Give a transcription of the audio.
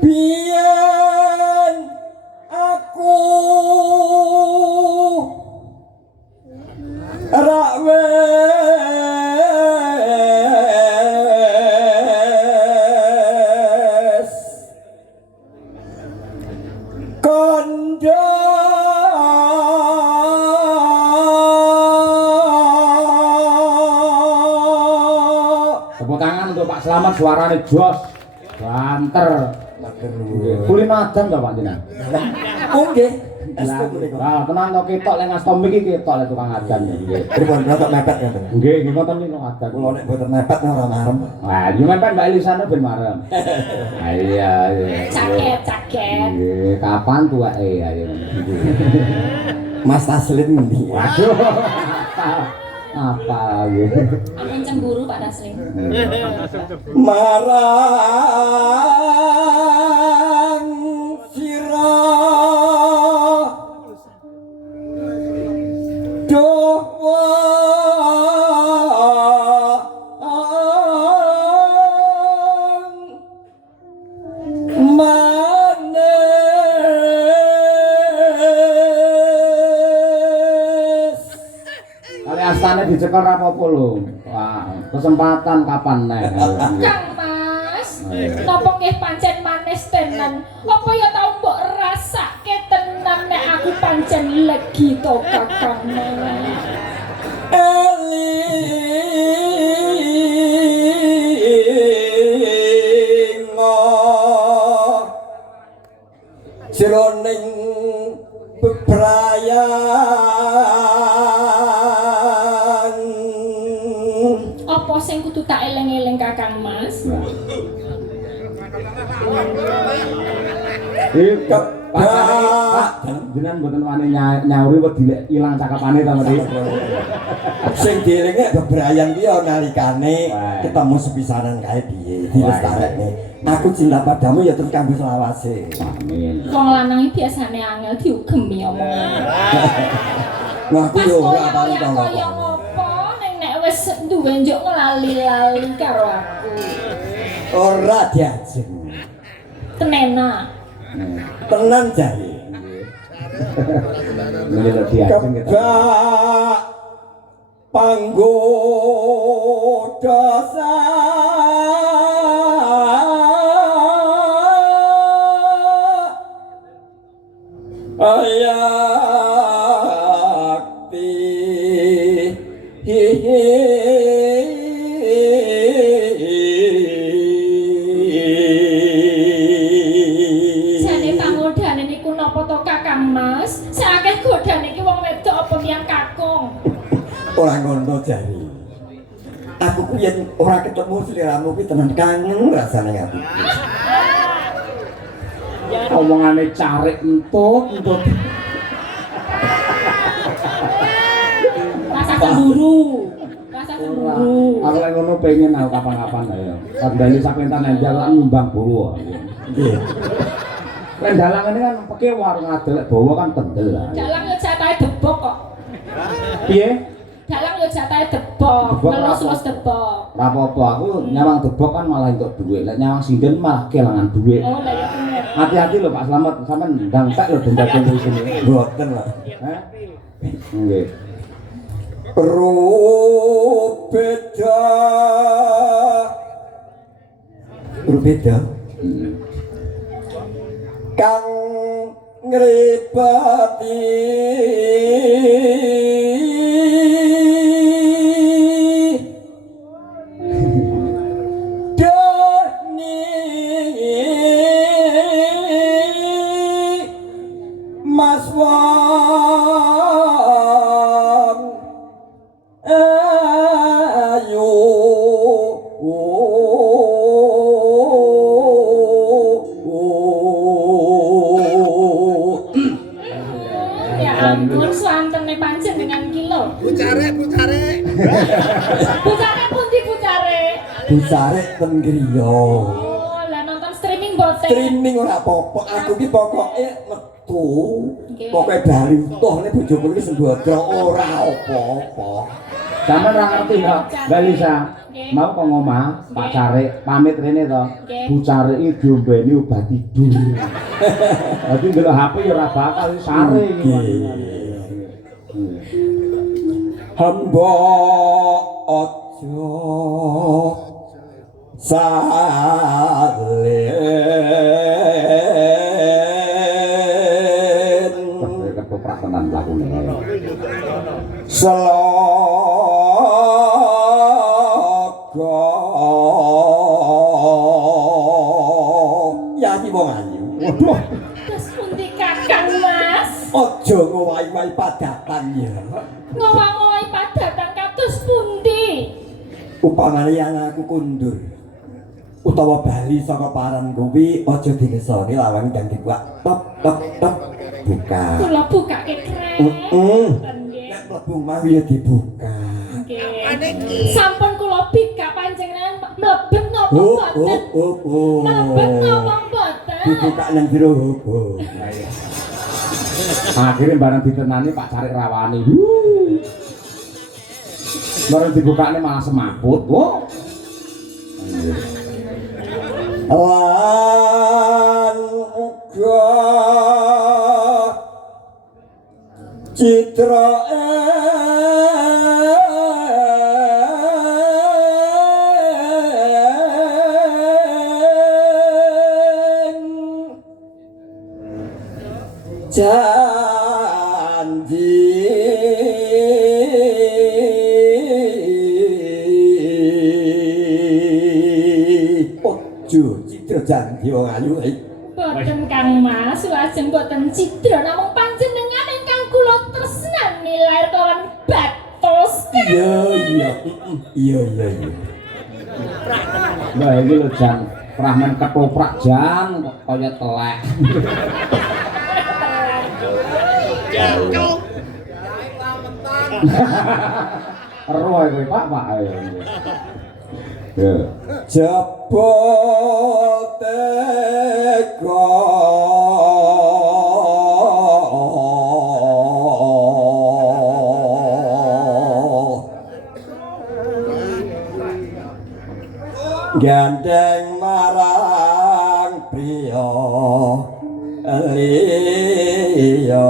biyen aku rak wes kandha tepuk tangan untuk Pak Slamet, suaranya jos banter kulin adan gak Pak Jenang? nggih Nah, tenang to ketok lek ngastom iki ketok lek tukang adan nggih. pripun rada mepet ngoten Nggih, nggih ngoten niku adan. kula nek boten mepet ora marem Wah, yo mepet Mbak Elisane ben marem. Ah iya. Caket. Nggih, kapan tuweke ayo. Mas Taslim ndi Waduh. Apa lagi? Ampun cemburu Pak Taslim. marang sira doa manis Kali astane dicekel ra apa-apa lho. Wah, kesempatan kapan nek. Kang Mas, napa nggih pancen manis tenan? Apa ya tau mbok rasake tenan nek aku pancen legi to Kakang Mas? elingo jroning bebrayan Apa sing kudu tak eling-eling Kakang Mas? Pak, jenengan mboten wani nyauri wedi lek ilang cakapane ta mesti. sing dielinge bebrayan ki ya nalikane ketemu sepisanan kae piye dilestarekne aku cinta padamu ya terus kanggo selawase Amin. Wong lanang iki biasane angel diugemi omongan. nah aku Pas yo ora paling kaya ngopo ning nek wis duwe njuk nglali-lali karo aku. ora diajeng Tenena. tenan jare Nggih lho diajeng kita. kebak panggoda ayakti Jane panggodane niku napa to Kakang Mas? Sakeh godane iki wong wedok apa tiyang kakung? ora ngono jari aku ku yen ora ketemu sliramu ki tenan kangen rasane ati Omongane carik entut. Rasa cemburu. Rasa cemburu. Aku lek ngono pengen aku kapan-kapan ayo. Kandhane sapentan enjal lan nyumbang bawa. nggih Lek dalang ini kan peke warung adel lek bawa kan kendel lah. Dalang yo jatahe debok kok. Piye? Dalang yo jatahe debok, Debok ngelus-ngelus debok. Ora apa-apa, aku nyawang debok kan malah entuk dhuwit. Lek nyawang sinden malah kelangan dhuwit. Oh, lah ya bener. Hati-hati lho Pak Slamet, sampean ndang tak lho dendam di sini. boten lah Hah? Nggih. Rubeda Rubeda kang ngripati dani Mas Wong ayu Ya ampun, swantene panjenengan ki lho. Bucare. Bucare pundi bucare? Busare ten griya. Oh, lah nonton streaming boten. Streaming ora apa-apa, aku ki pokoke metu. Nggih. Pokoke bali utuh nek bojoku iki sembodra ora apa-apa. Sampeyan ora ngerti kok. Mbak Lisa, mau kok ngomah Pak Carik pamit rene to. Bu Carik iki diombeni obat tidur. Dadi ndelok HP ya ora bakal sare iki. Hamba aja salin Ketoprak tenan lakune. Selogo ya iki wong ayu. Waduh, Terus pundi Kakang Mas? aja ngowahi-wahi padatan ya. Ngowah-ngowahi padatan kados pundi? Upamane yang aku kundur utawa bali saka paran kuwi aja dilesoni lawang dan dibuak tok tok tok buka. Kula bukake krek. Nggih. Nek mlebu mah ya dibuka. Nggih. Sampun kula bika panjenengan mlebet napa mboten? Mlebet napa mboten? Dibuka nang jero hobo. Akhirnya barang ditenani Pak Carik rawani. Barang dibukane malah semaput. Wo. Lan uga citra janji ojo citra janji wong ayu Boten Kang Mas, lajeng boten cidra namung panjenengan ingkang kula tresnani lair kawan batos. iya Lah iki lho Jan, pramen ketoprak Jan kaya telek. Roh kowe Pak ayo. Ya. jebol teko gandeng marang priya liya